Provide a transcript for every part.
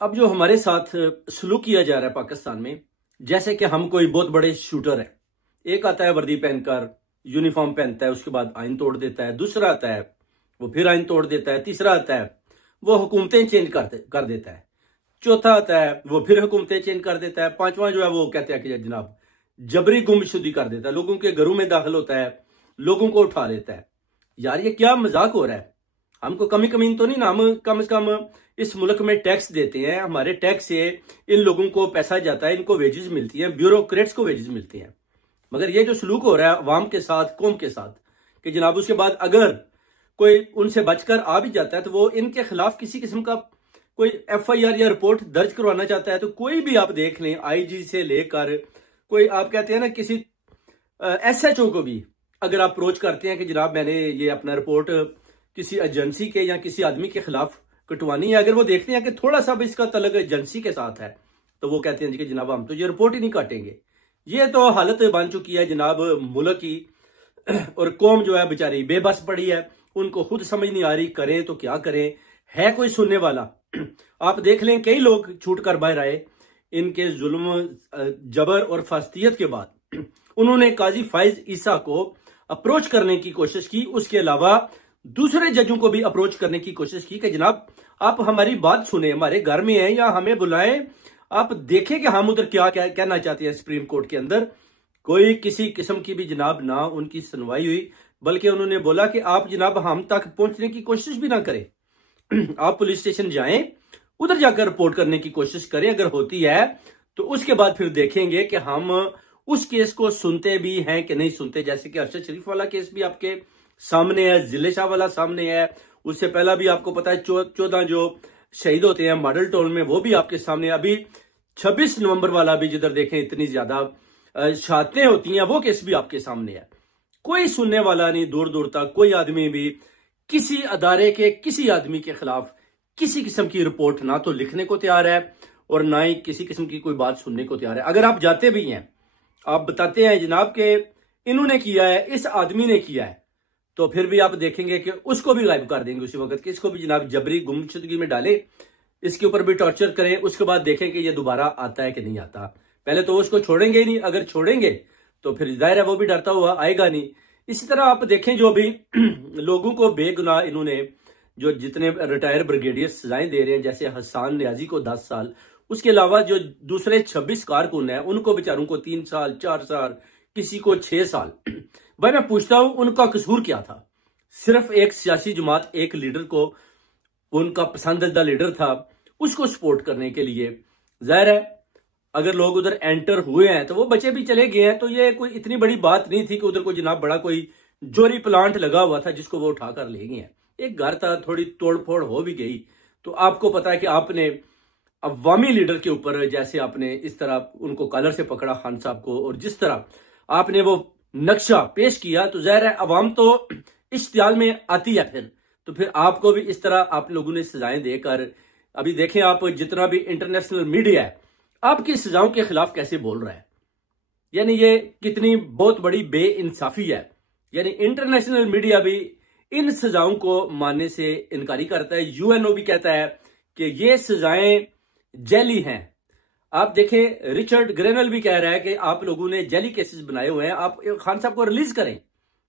अब जो हमारे साथ सलूक किया जा रहा है पाकिस्तान में, जैसे कि हम कोई बहुत बड़े शूटर है, एक आता है वर्दी पहनकर, यूनिफॉर्म पहनता है, उसके बाद आइन तोड़ देता है, दूसरा आता है वो फिर आइन तोड़ देता है, तीसरा आता है वो हुकूमतें चेंज कर देता है, चौथा आता है वो फिर हुकूमतें चेंज कर देता है, पांचवा जो है वो कहते हैं कि जनाब जबरी गुमशुदी कर देता है, लोगों के घरों में दाखिल होता है, लोगों को उठा लेता है। यार ये क्या मजाक हो रहा है? हमको कमी कमीन तो नहीं ना, हम कम से कम इस मुल्क में टैक्स देते हैं, हमारे टैक्स से इन लोगों को पैसा जाता है, इनको वेजेस मिलती है, ब्यूरोक्रेट्स को वेजेस मिलती हैं। मगर ये जो सलूक हो रहा है अवाम के साथ, कौम के साथ, कि जनाब उसके बाद अगर कोई उनसे बचकर आ भी जाता है तो वो इनके खिलाफ किसी किस्म का कोई FIR या रिपोर्ट दर्ज करवाना चाहता है तो कोई भी आप देख लें, IG से लेकर कोई आप कहते हैं ना किसी SHO को भी अगर आप अप्रोच करते हैं कि जनाब मैंने ये अपना रिपोर्ट किसी एजेंसी के या किसी आदमी के खिलाफ कटवानी है, अगर वो देखते हैं कि थोड़ा सा भी इसका तलक एजेंसी के साथ है तो वो कहते हैं जी कि जनाब हम तो ये रिपोर्ट ही नहीं काटेंगे। ये तो हालत बन चुकी है जनाब मुल्क की, और कौम जो है बेचारी बेबस पड़ी है, उनको खुद समझ नहीं आ रही करें तो क्या करें, है कोई सुनने वाला? आप देख लें कई लोग छूट कर बाहर आए इनके जुल्म जबर और फास्तियत के बाद। उन्होंने काजी फाइज ईसा को अप्रोच करने की कोशिश की, उसके अलावा दूसरे जजों को भी अप्रोच करने की कोशिश की कि जनाब आप हमारी बात सुने, हमारे घर में हैं या हमें बुलाएं, आप देखें कि हम उधर क्या कहना चाहते हैं। सुप्रीम कोर्ट के अंदर कोई किसी किस्म की भी जनाब ना उनकी सुनवाई हुई, बल्कि उन्होंने बोला कि आप जनाब हम तक पहुंचने की कोशिश भी ना करें, आप पुलिस स्टेशन जाएं, उधर जाकर रिपोर्ट करने की कोशिश करें, अगर होती है तो उसके बाद फिर देखेंगे कि हम उस केस को सुनते भी हैं कि नहीं सुनते। जैसे कि अरशद शरीफ वाला केस भी आपके सामने है, जिले शाह वाला सामने है, उससे पहला भी आपको पता है 14 जो शहीद होते हैं मॉडल टाउन में वो भी आपके सामने, अभी 26 नवंबर वाला भी जिधर देखें इतनी ज्यादा शहादतें होती हैं वो केस भी आपके सामने है। कोई सुनने वाला नहीं, दूर दूर तक कोई आदमी भी किसी अदारे के किसी आदमी के खिलाफ किसी किस्म की रिपोर्ट ना तो लिखने को तैयार है और ना ही किसी किस्म की कोई बात सुनने को तैयार है। अगर आप जाते भी हैं, आप बताते हैं जनाब के इन्होंने किया है, इस आदमी ने किया है, तो फिर भी आप देखेंगे कि उसको भी गायब कर देंगे उसी वक्त, कि इसको भी जनाब जबरी गुमशुदगी में डाले, इसके ऊपर भी टॉर्चर करें, उसके बाद देखें कि ये दोबारा आता है कि नहीं आता। पहले तो उसको छोड़ेंगे ही नहीं, अगर छोड़ेंगे तो फिर जाहिर है वो भी डरता हुआ आएगा नहीं। इसी तरह आप देखें जो भी लोगों को बेगुनाह इन्होंने जो जितने रिटायर ब्रिगेडियर सजाएं दे रहे हैं, जैसे हसन न्याजी को 10 साल, उसके अलावा जो दूसरे 26 कारकुन हैं उनको बेचारों को 3 साल 4 साल, किसी को 6 साल। भाई मैं पूछता हूं उनका कसूर क्या था? सिर्फ एक सियासी जमात, एक लीडर को, उनका पसंदीदा लीडर था, उसको सपोर्ट करने के लिए। जाहिर है अगर लोग उधर एंटर हुए हैं तो वो बचे भी चले गए हैं, तो ये कोई इतनी बड़ी बात नहीं थी कि उधर कोई जनाब बड़ा कोई जोरी प्लांट लगा हुआ था जिसको वो उठाकर ले गए हैं। एक घर था, थोड़ी तोड़फोड़ हो भी गई तो आपको पता है कि आपने अवामी लीडर के ऊपर जैसे आपने इस तरह उनको कॉलर से पकड़ा खान साहब को, और जिस तरह आपने वो नक्शा पेश किया, तो जाहिर है अवाम तो इश्तियाल में आती है फिर, तो फिर आपको भी इस तरह आप लोगों ने सजाएं देकर, अभी देखें आप जितना भी इंटरनेशनल मीडिया है आपकी सजाओं के खिलाफ कैसे बोल रहा है, यानी ये कितनी बहुत बड़ी बेइंसाफी है। यानी इंटरनेशनल मीडिया भी इन सजाओं को मानने से इनकारी करता है। UNO भी कहता है कि ये सजाएं जेली हैं। आप देखें रिचर्ड ग्रेनल भी कह रहा है कि आप लोगों ने जेली केसेस बनाए हुए हैं, आप खान साहब को रिलीज करें।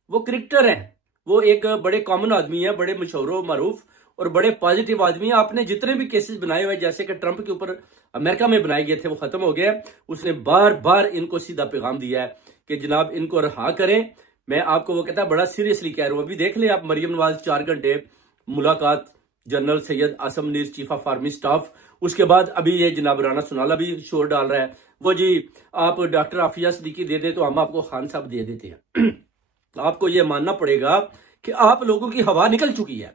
वो क्रिकेटर हैं, वो एक बड़े कॉमन आदमी है, बड़े मशहूर मारूफ और बड़े पॉजिटिव आदमी है। आपने जितने भी केसेस बनाए हुए, जैसे कि ट्रंप के ऊपर अमेरिका में बनाए गए थे, वो खत्म हो गया। उसने बार बार इनको सीधा पैगाम दिया है कि जनाब इनको रिहा करें। मैं आपको वो कहता है बड़ा सीरियसली कह रहा हूं। अभी देख ले आप मरियम नवाज 4 घंटे मुलाकात, जनरल सैयद आसम नीर चीफ ऑफ आर्मी स्टाफ, उसके बाद अभी ये जनाब राना सुनाला भी शोर डाल रहा है, वो जी आप डॉक्टर आफिया सिद्दीकी दे दे तो हम आपको खान साहब दे देते हैं। आपको ये मानना पड़ेगा कि आप लोगों की हवा निकल चुकी है,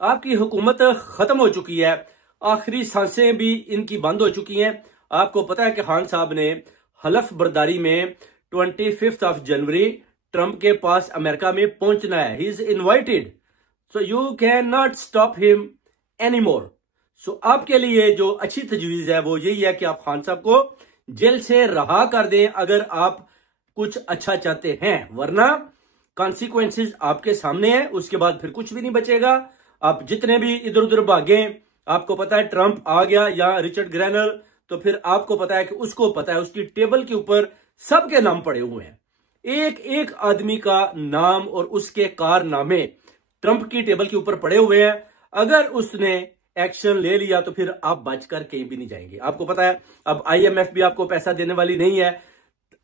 आपकी हुकूमत खत्म हो चुकी है, आखिरी सांसें भी इनकी बंद हो चुकी हैं। आपको पता है कि खान साहब ने हलफ बर्दारी में 25 जनवरी ट्रंप के पास अमेरिका में पहुंचना है। He is invited, so you can not stop him any more. So आपके लिए जो अच्छी तजवीज है वो यही है कि आप खान साहब को जेल से रहा कर दें अगर आप कुछ अच्छा चाहते हैं, वरना कॉन्सिक्वेंसेज आपके सामने है, उसके बाद फिर कुछ भी नहीं बचेगा। आप जितने भी इधर उधर भागें, आपको पता है ट्रंप आ गया या रिचर्ड ग्रैनल, तो फिर आपको पता है कि उसको पता है उसकी टेबल के ऊपर सबके नाम पड़े हुए हैं। एक एक आदमी का नाम और उसके कारनामे ट्रंप की टेबल के ऊपर पड़े हुए हैं। अगर उसने एक्शन ले लिया तो फिर आप बचकर कहीं भी नहीं जाएंगे। आपको पता है अब IMF भी आपको पैसा देने वाली नहीं है।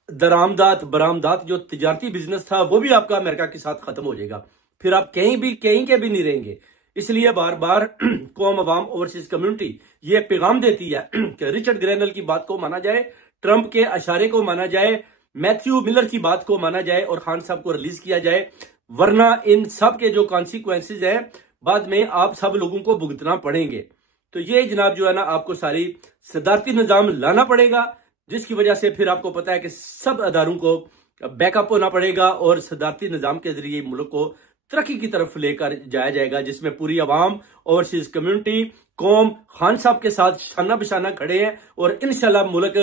दरामदात बरामदात जो तिजारती बिजनेस था वो भी आपका अमेरिका के साथ खत्म हो जाएगा। फिर आप कहीं के भी नहीं रहेंगे। इसलिए बार बार कौम अवाम ओवरसीज कम्युनिटी ये पैगाम देती है कि रिचर्ड ग्रैनल की बात को माना जाए, ट्रंप के इशारे को माना जाए, मैथ्यू मिलर की बात को माना जाए और खान साहब को रिलीज किया जाए, वरना इन सब के जो कॉन्सिक्वेंसेज हैं बाद में आप सब लोगों को भुगतना पड़ेंगे। तो ये जनाब जो है ना आपको सारी सदारती निजाम लाना पड़ेगा, जिसकी वजह से फिर आपको पता है कि सब अदारों को बैकअप होना पड़ेगा और सदारती निजाम के जरिए मुल्क को तरक्की की तरफ लेकर जाया जाएगा, जिसमें पूरी अवाम ओवरसीज कम्युनिटी कौम खान साहब के साथ शाना बिशाना खड़े हैं और इंशाल्लाह मुल्क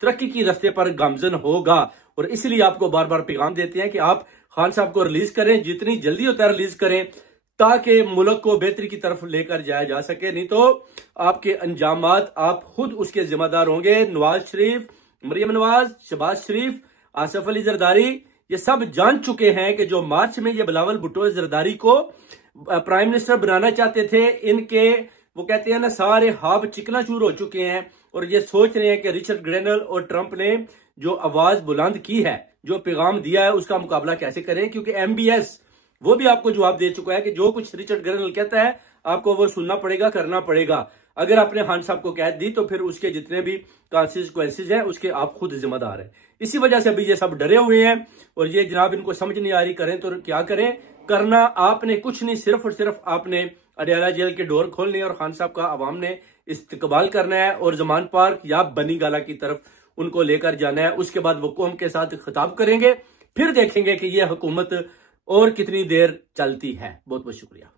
तरक्की की रास्ते पर गामजन होगा। और इसलिए आपको बार बार पैगाम देते हैं कि आप खान साहब को रिलीज करें, जितनी जल्दी होता है रिलीज करें, ताकि मुल्क को बेहतरी की तरफ लेकर जाया जा सके। नहीं तो आपके अंजामात आप खुद उसके जिम्मेदार होंगे। नवाज शरीफ, मरियम नवाज, शहबाज शरीफ, आसिफ अली जरदारी ये सब जान चुके हैं कि जो मार्च में ये बिलावल भुट्टो जरदारी को प्राइम मिनिस्टर बनाना चाहते थे, इनके वो कहते हैं ना सारे हाब चिकना चूर हो चुके हैं और ये सोच रहे हैं कि रिचर्ड ग्रैनल और ट्रंप ने जो आवाज बुलंद की है, जो पैगाम दिया है, उसका मुकाबला कैसे करें। क्योंकि MBS वो भी आपको जवाब दे चुका है कि जो कुछ रिचर्ड ग्रैनल कहता है आपको वो सुनना पड़ेगा, करना पड़ेगा। अगर आपने खान साहब को कैद दी तो फिर उसके जितने भी कॉन्सिक्वेंसेज हैं उसके आप खुद जिम्मेदार हैं। इसी वजह से अभी ये सब डरे हुए हैं और ये जनाब इनको समझ नहीं आ रही करें तो क्या करें। करना आपने कुछ नहीं, सिर्फ और सिर्फ आपने अडयाला जेल के डोर खोलने और खान साहब का आवाम ने इस्तकबाल करना है और जमान पार्क या बनी गाला की तरफ उनको लेकर जाना है। उसके बाद वो कौम के साथ खिताब करेंगे, फिर देखेंगे कि ये हुकूमत और कितनी देर चलती है। बहुत बहुत शुक्रिया।